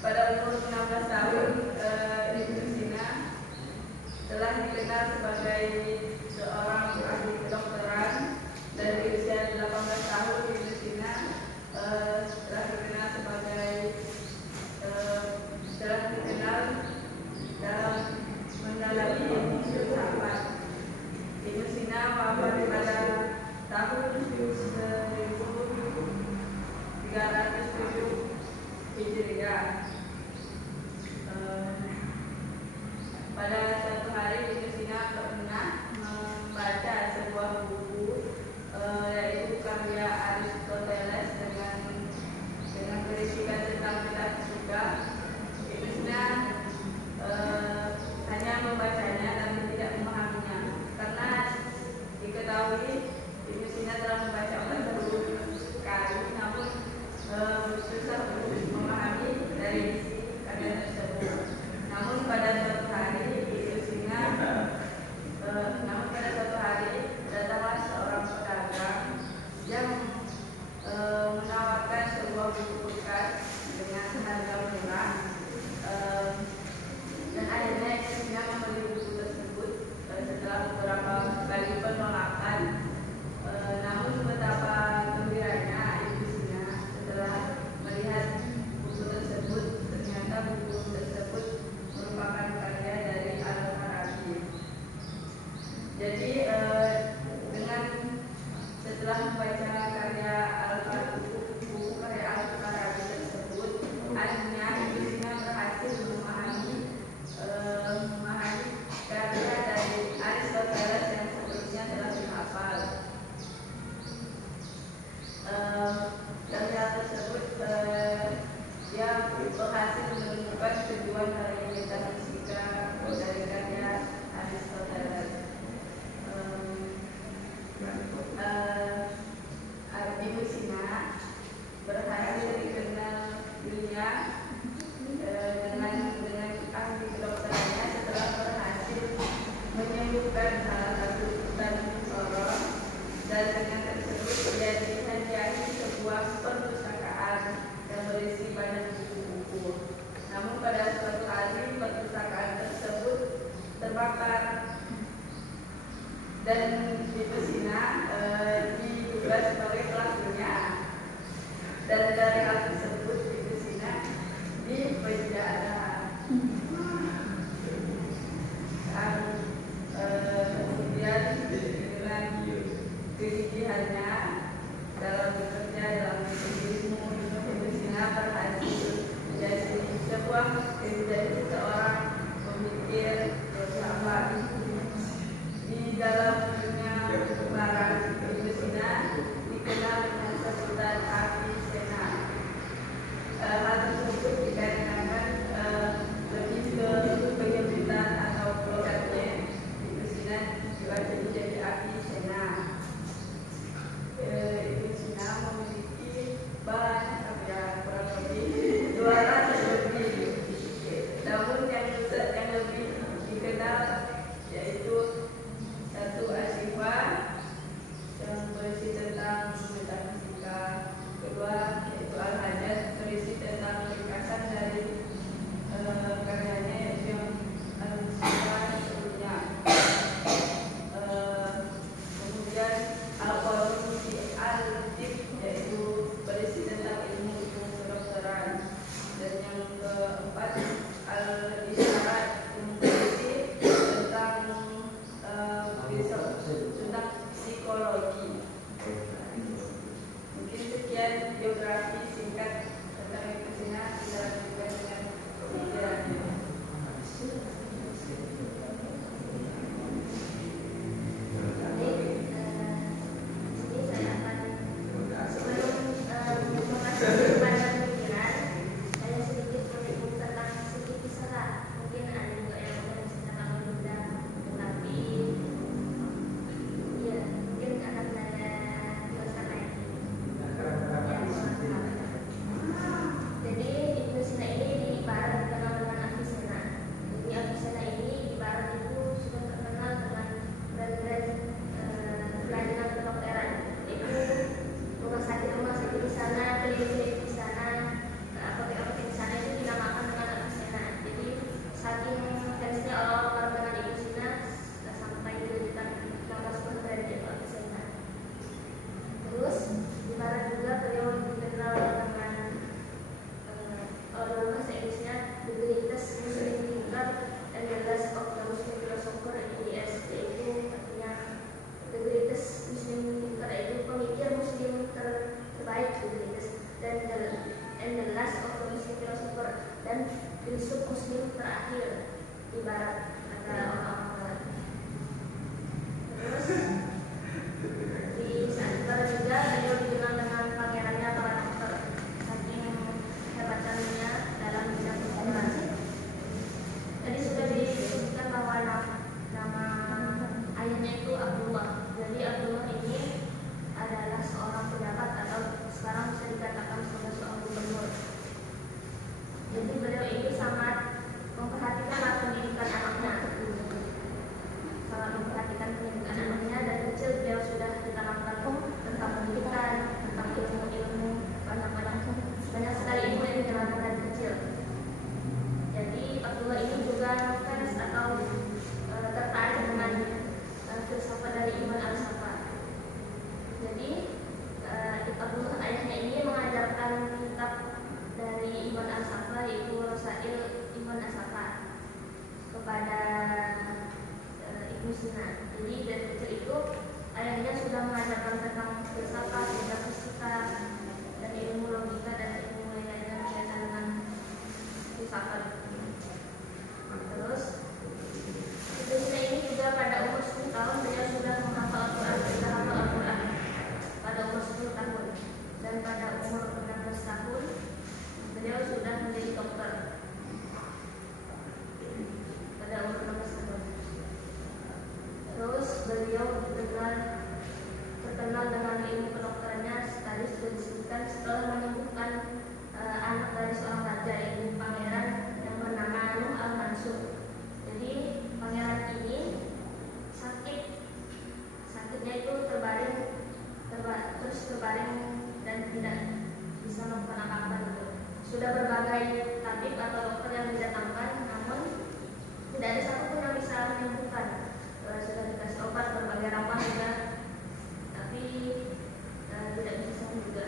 Pada umur 16 tahun, Ibu Sina telah dikenal sebagai seorang ahli kedokteran. Dan di usia 18 tahun, Ibu Sina telah dikenal sebagai dalam mendalami ilmu filsafat. Ibu Sina wafat pada tahun 1307 Hijriah. Pada suatu hari Ibu Sina pernah membaca sebuah buku yaitu karya Aristoteles dengan berisikan tentang metafisika. Ibu Sina hanya membacanya tapi tidak memahaminya, karena diketahui Ibu Sina telah membaca 40 kali, namun susah untuk memahami dari isi karya tersebut. Namun pada suatu hari datanglah seorang pedagang yang menawarkan sebuah buku bekas dengan harga murah, dan akhirnya Ibu Sina membeli buku tersebut setelah beberapa kali penolakan. Namun betapa gembiranya Ibu Sina setelah melihat buku tersebut. Ternyata buku tersebut merupakan karya dari Al-Farabi. Jadi setelah membaca karya buku karya Al-Farabi tersebut, akhirnya Ibu Sina berhasil memahami karya dari Aristoteles yang sebelumnya telah dihafal. Dari hal tersebut, dia berhasil menemukan tujuan dari metafisika dari karya Aristoteles. Ibu Sina berhasil dikenal dunia dengan ahli kedokterannya setelah berhasil menyembuhkan salah satu jantung koron, dan dengan tersebut dia dihadiahi sebuah perpustakaan yang berisi banyak buku-buku. Namun pada suatu hari perpustakaan tersebut terbakar dan Ibu Sina diduga sebagai pelakunya, dan dari hal tersebut Ibu Sina dipenjara. Kemudian dengan kegigihannya dalam bekerja dalam ilmu, Ibu Sina berhasil menjadi seorang pemikir filsafat. Di dalam dunia barat, Ibu Sina dikenal dengan sebutan Avicenna. Hal tersebut dikarenakan lebih ke penyebutan atau logatnya. Ibu Sina juga jadi Avicenna. Ibu Sina memiliki banyak karya, kurang lebih 200 lebih. Namun yang dan filsuf muslim terakhir di barat, kata orang-orang barat. Terus di saat itu juga beliau dikenal dengan pangerannya para dokter, saking hebatannya dalam bidang kedokteran. Tadi sudah disebutkan bahwa nama ayahnya itu Abdullah. Jadi Abdullah ini adalah seorang pejabat atau sekarang bisa dikatakan sebagai seorang gubernur. Jadi beliau ini sangat memperhatikan pendidikan anaknya, sangat memperhatikan pendidikan anaknya. Dari kecil beliau sudah ditanamkan tentang pendidikan, tentang ilmu-ilmu, banyak sekali ilmu yang dikenalkan dari kecil. Jadi Abdullah ini juga fans atau tertarik dengan filsafat dari Ibn al-Safa. Jadi Abdullah ayahnya ini mengajarkan kitab dari Ibn al-Safa, yaitu Rasail Ibn al-Safa, kepada Ibnu Sina. Jadi dari kecil itu ayahnya sudah mengajarkan tentang filsafat, metafisika, dan ilmu logika dan ilmu lainnya yang berkaitan dengan filsafat. Terus Ibnu Sina ini juga pada umur 10 tahun beliau sudah menghafal Al-Quran, pada umur 10 tahun, dan pada umur 16 tahun beliau sudah menjadi dokter, pada umur 16 tahun. Terus beliau terkenal dengan ilmu kedokterannya, tadi sudah disebutkan, setelah menyembuhkan anak dari seorang raja, yaitu pangeran yang bernama Nuh al-Mansur. Jadi pangeran ini sakitnya itu terbaring dan tidak bisa melakukan apa-apa gitu. Sudah berbagai tabib atau dokter yang didatangkan, namun tidak ada satupun yang bisa menyembuhkan. Sudah dikasih obat, berbagai ramuan juga, tapi tidak bisa sembuh juga.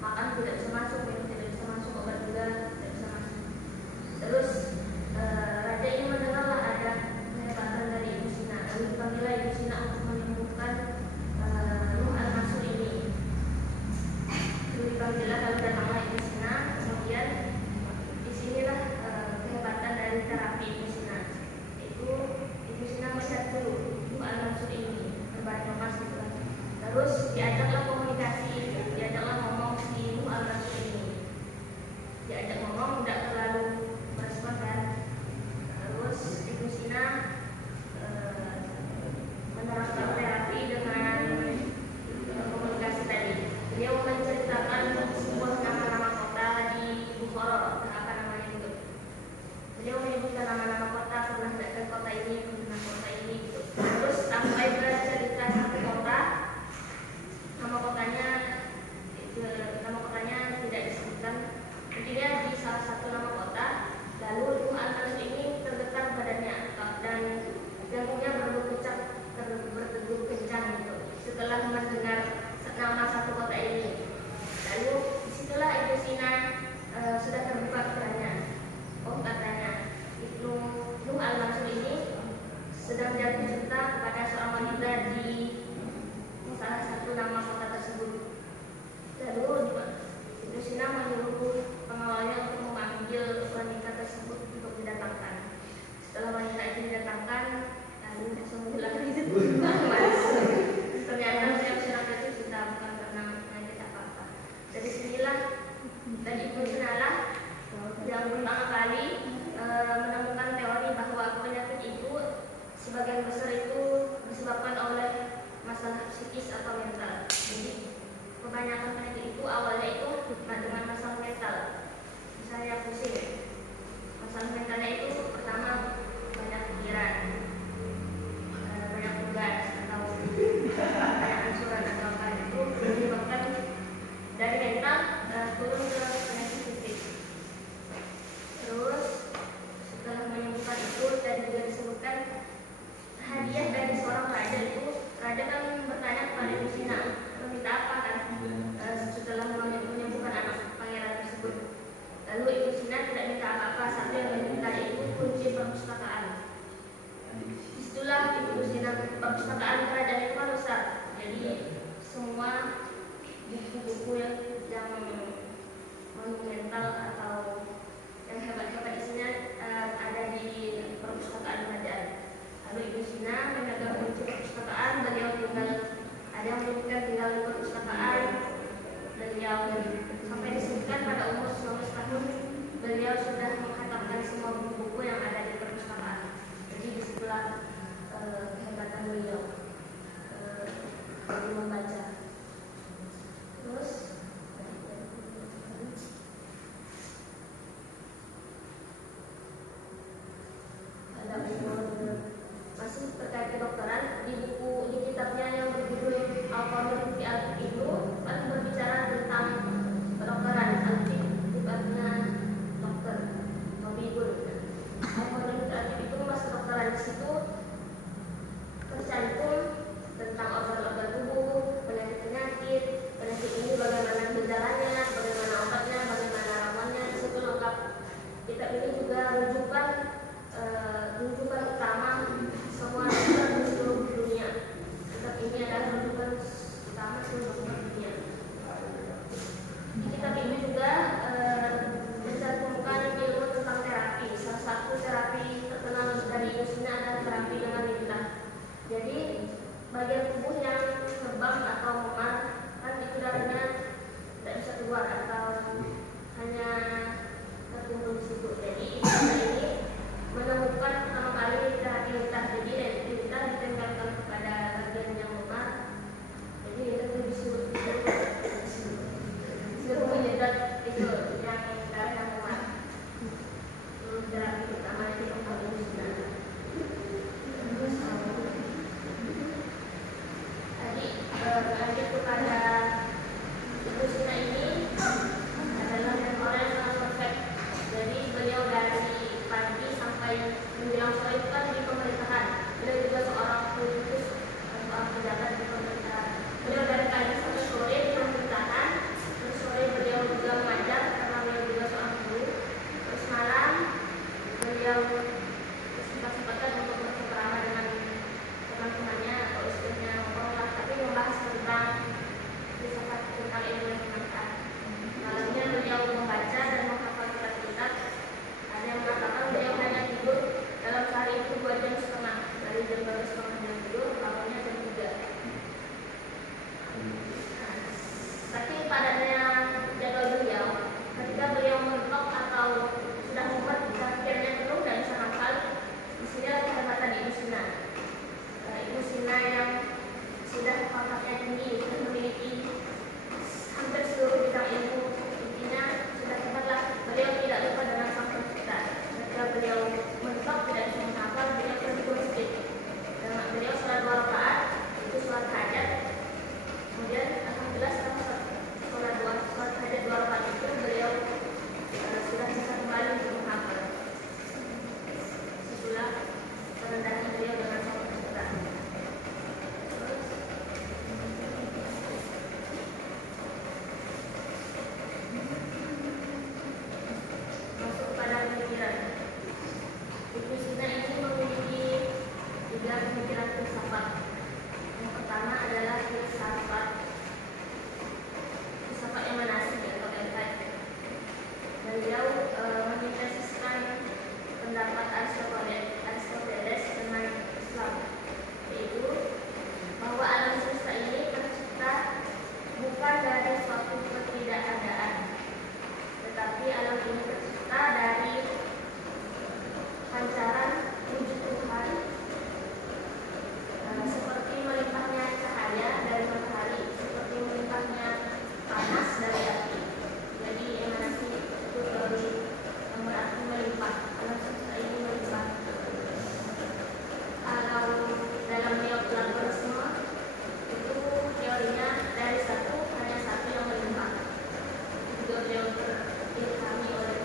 Makan tidak bisa masuk, minum tidak bisa masuk, obat juga tidak bisa masuk. Terus raja ini mendengarlah ada kehebatan dari Ibnu Sina, lalu dipanggillah Ibnu Sina untuk menyembuhkan Nuh al-Mansur ini. Dipanggillah, lalu datanglah Ibnu Sina. Kemudian disinilah kehebatan dari terapi Ibnu Sina, yaitu Ibnu Sina melihat dulu Nuh al-Mansur ini terbaring lemas gitu. Terus diajaklah komunikasi, diajaklah ngomong si Nuh al-Mansur ini. Diajak ngomong, tidak terlalu merespon kan. Terus Ibnu Sina menerapkan terapi dengan komunikasi tadi. Dia menceritakan sebuah nama-nama kota di Bukhara, apa namanya itu. Beliau menyebutkan nama-nama kota, pernah datang kota ini, pernah kota ini gitu. Terus sampai bercerita satu kota, nama kotanya tidak disebutkan. Intinya di salah satu nama kota, lalu Nuh al-Mansur ini tergetar badannya dan jantungnya berdegup kencang gitu setelah mendengar nama satu kota ini. Lalu disitulah Ibnu Sina sudah terbuka pikirannya. Oh, katanya Nuh al-Mansur ini sedang jatuh cinta kepada seorang wanita di salah satu nama kota tersebut. Lalu Ibnu Sina menyuruh pengawalnya untuk memanggil wanita tersebut untuk didatangkan. Setelah wanita itu didatangkan, lalu semula itu ternyata siap-siap itu sudah bukan karena penyakit apa-apa. Dari sinilah tadi Ibnu Sina lah yang pertama kali menemukan teori bahwa penyakit itu sebagian besar itu disebabkan oleh masalah psikis atau mental. Jadi kebanyakan penyakit itu awalnya itu dengan masalah mental. Misalnya pusing, masalah mentalnya itu pertama banyak pikiran, banyak tugas atau banyak ansuran atau apa, itu menyebabkan dari mental turun ke penyakit fisik. Terus setelah menyembuhkan itu tadi juga disebutkan hadiah dari seorang raja itu, raja kan bertanya kepada Ibnu Sina, meminta apa kan setelah menyembuhkan anak pangeran tersebut. Lalu Ibnu Sina tidak minta apa-apa, satu yang diminta itu kunci perpustakaan. Disitulah Ibnu Sina, perpustakaan kerajaan itu kan besar, jadi semua buku-buku yang monumental atau yang hebat rujukan rujukan utama semua naskah di seluruh dunia. Kitab ini adalah rujukan utama seluruh dunia. Di kitab ini juga mencantumkan ilmu tentang terapi. Salah satu terapi terkenal dari Yusina adalah terapi dengan lintah. Jadi bagian tubuh yang lebam atau memar kan itu darahnya tidak bisa keluar atau hanya terkumpul di situ. Jadi ini menemukan pertama kali terapi lintah. Jadi lintah ditempelkan kepada bagian yang memar. Jadi itu disuruh menyedot itu yang darah yang memar. Terapi pertama itu yang paling mudah. Tadi lanjut kepada Ibu Sina ini adalah orang yang sangat perfect. Jadi beliau dari pagi sampai menjelang sore itu kan di pemerintahan. Beliau juga seorang politikus, seorang pejabat di pemerintahan. Beliau dari pagi sampai sore di pemerintahan. Terus sore beliau juga mengajar karena beliau juga seorang guru. Terus malam beliau sempat-sempatkan untuk bercengkerama dengan teman-temannya atau istrinya ngomong lah, tapi membahas tentang filsafat tentang ilmu matematika. Malamnya beliau membaca dan menghafal kitab-kitab. Ada yang mengatakan beliau hanya tidur dalam sehari itu 2 jam setengah, dari jam 12 jam tidur, bangunnya jam 3. Saking padatnya jadwal beliau, ketika beliau mentok atau sudah mumet, pikirnya penuh dan bisa hafal, di sini ada kehebatan Ibu Sina. Ibu Sina yang sudah pangkatnya tinggi, sudah memiliki hampir seluruh bidang ilmu, intinya sudah hebatlah. Beliau tidak lupa dengan sang pencipta. Ketika beliau mentok tidak bisa menghafal, beliau pergi ke masjid. Dan beliau sholat 2 rakaat, itu sholat hajat. Kemudian alhamdulillah setelah sholat hajat 2 rakaat itu beliau sudah bisa kembali untuk menghafal. Sesudah perendahan beliau dengan sang pencipta. Masuk pada pemikiran. Ibu Sina ini memiliki 3 pemikiran filsafat. Yang pertama adalah filsafat emanasi atau Elfheid. Beliau menintesiskan pendapat Aristoteles tentang Islam, yaitu bahwa alam semesta ini tercipta bukan dari suatu ketidakadaan, tetapi alam ini tercipta dari pancaran wujud Tuhan, seperti melimpahnya cahaya dari matahari, seperti melimpahnya panas dari api. Jadi emanasi itu teori yang berarti melimpah. Alam semesta ini melimpah. Kalau dalam neoplatonisme itu teorinya dari hanya satu yang melimpah. Itu juga beliau terilhami oleh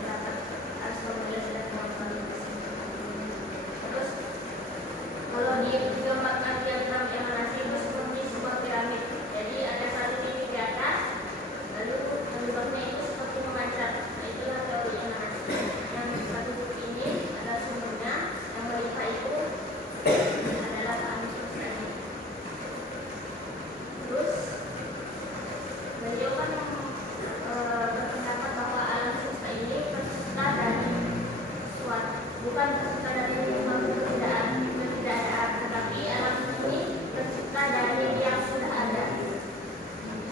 pendapat Aristoteles dan Plato. Terus kalau digambarkan diagram emanasi itu seperti sebuah piramid. Jadi ada satu titik di atas, lalu penyebabnya itu seperti memancar. Nah, itulah teori emanasi. Yang satu titik ini adalah sumbernya, yang melimpah itu adalah alam semesta ini. Terus beliau kan berpendapat bahwa alam semesta ini tercipta dari suatu, bukan tercipta dari ketidakadaan, tetapi alam ini tercipta dari yang sudah ada.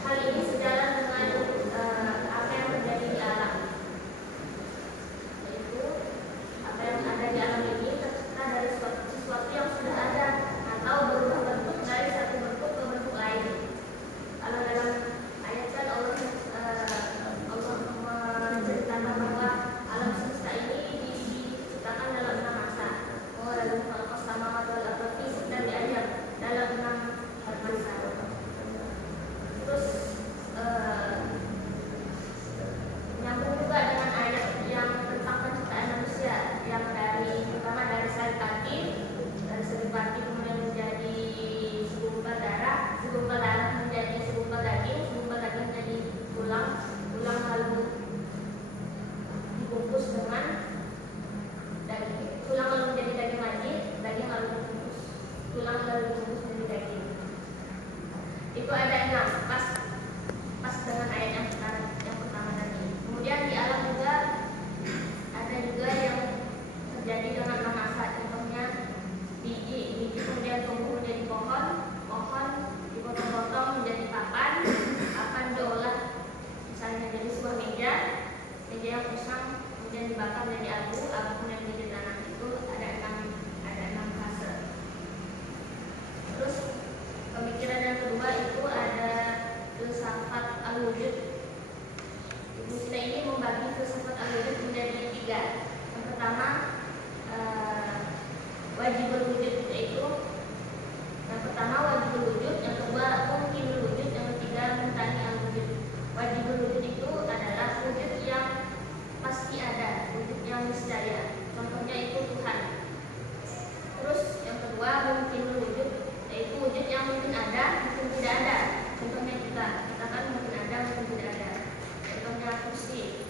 Hal ini sejalan dengan apa yang terjadi di alam, yaitu apa yang ada di alam ini tercipta dari sesuatu yang sudah ada atau berubah bentuk dari satu bentuk ke bentuk lain. Kalau dalam ayat kan Allah menceritakan bahwa alam semesta ini diciptakan dalam 6 hari. kemudian dibakar menjadi abu kemudian menjadi tanah. Itu ada enam fase. Terus pemikiran yang kedua itu ada filsafat al-wujud. Ibnu Sina ini membagi filsafat al-wujud menjadi 3. Yang pertama wajibul wujud, yaitu yang pertama wajibul wujud, yang kedua mungkinul wujud, yang ketiga mumtani al-wujud. Wajibul wujud itu adalah wujud yang pasti ada, wujud yang niscaya. Contohnya itu Tuhan. Terus yang kedua mungkinul wujud, yaitu wujud yang mungkin ada, mungkin tidak ada. Contohnya kita kan mungkin ada, mungkin tidak ada. Contohnya kursi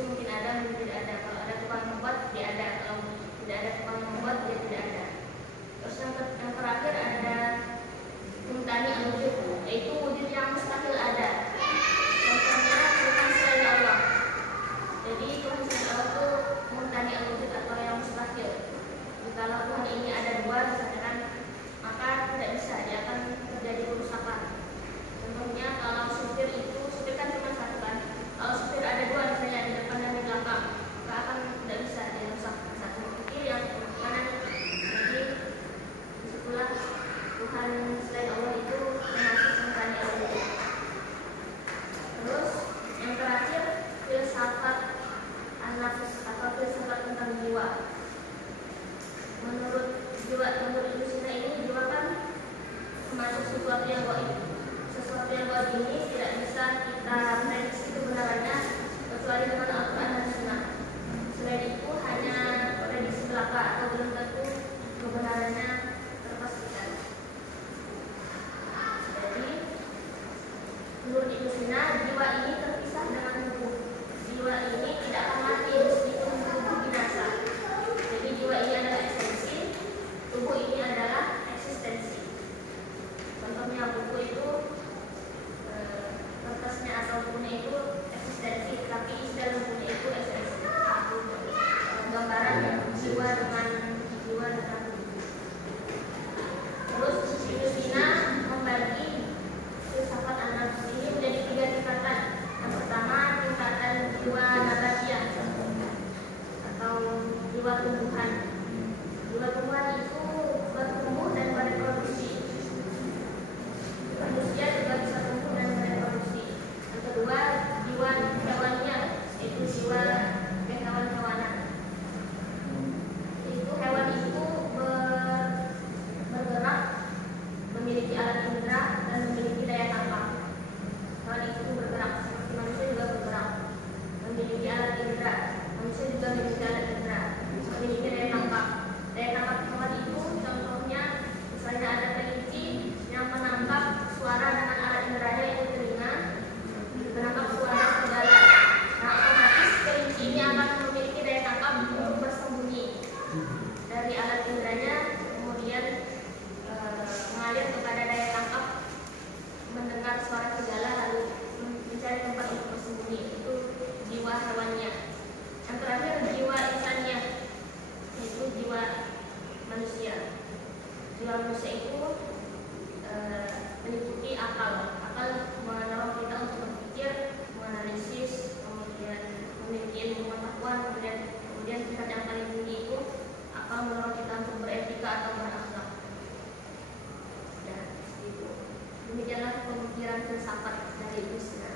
mungkin ada, mungkin tidak ada. Kalau ada tukang membuat, dia ada. Kalau tidak ada tukang membuat, dia tidak ada. Terus yang terakhir ada mumtani al-wujud, yaitu wujud yang mustahil ada. Contohnya Tuhan selain Allah. Jadi Tuhan selain Allah itu mumtani al-wujud atau yang mustahil. Kalau Tuhan ini ada dua, misalkan, maka tidak bisa, dia akan terjadi kerusakan. Contohnya kalau supir kan cuma satu kan. Kalau supir ada dua, misalnya di depan dan di belakang, maka akan tidak bisa, dia rusak. Satu kiri, yang kanan. Jadi disitulah Tuhan selain Allah itu termasuk mumtani al-wujud. Terus yang terakhir filsafat an-nafs atau filsafat tentang jiwa. Menurut Ibnu Sina ini, jiwa kan termasuk sesuatu yang gaib. Sesuatu yang gaib ini tidak bisa kita prediksi kebenarannya kecuali dengan Al-Quran dan Sunnah. Selain itu hanya prediksi belaka atau belum tentu kebenarannya terpastikan. Jadi menurut Ibnu Sina, jiwa ini terpisah dengan tubuh. Jiwa ini tidak akan mati meskipun tubuh binasa. Jadi jiwa ini adalah esensi, tubuh ini adalah eksistensi. Contohnya buku itu kertasnya atau bukunya itu eksistensi, tapi isi dalam bukunya itu esensi. Gambaran jiwa dengan tubuh. Terus Ibnu Sina membagi filsafat an-nafs ini menjadi 3 tingkatan. Yang pertama tingkatan jiwa nabatiyah atau jiwa tumbuhan. Jiwa tumbuhan itu bertumbuh dan bereproduksi. Manusia juga bisa tumbuh dan bereproduksi. Yang kedua jiwa hewannya, yaitu jiwa kehewan-hewanan. Itu hewan itu bergerak, memiliki alat indera dan memiliki daya tangkap. Hewan itu bergerak seperti manusia juga bergerak, memiliki alat indera. Manusia juga memiliki alat indera, memiliki daya tangkap. Daya tangkap hewan itu contohnya misalnya ada kelinci yang menangkap suara dengan alat inderanya yaitu telinga, menangkap suara segala. Nah, otomatis kelinci ini akan memiliki daya tangkap untuk bersembunyi dari alat inderanya, kemudian mengalir kepada daya tangkap mendengar suara segala lalu mencari tempat untuk bersembunyi. Itu jiwa hewannya. Yang terakhir jiwa insannya, yaitu jiwa manusia. Jiwa manusia itu meliputi akal. Akal mendorong kita untuk berpikir, menganalisis, kemudian memiliki ilmu pengetahuan, kemudian tingkat yang paling tinggi itu akal mendorong kita untuk beretika atau berakhlak. Dan itu demikianlah pemikiran filsafat dari Ibnu Sina.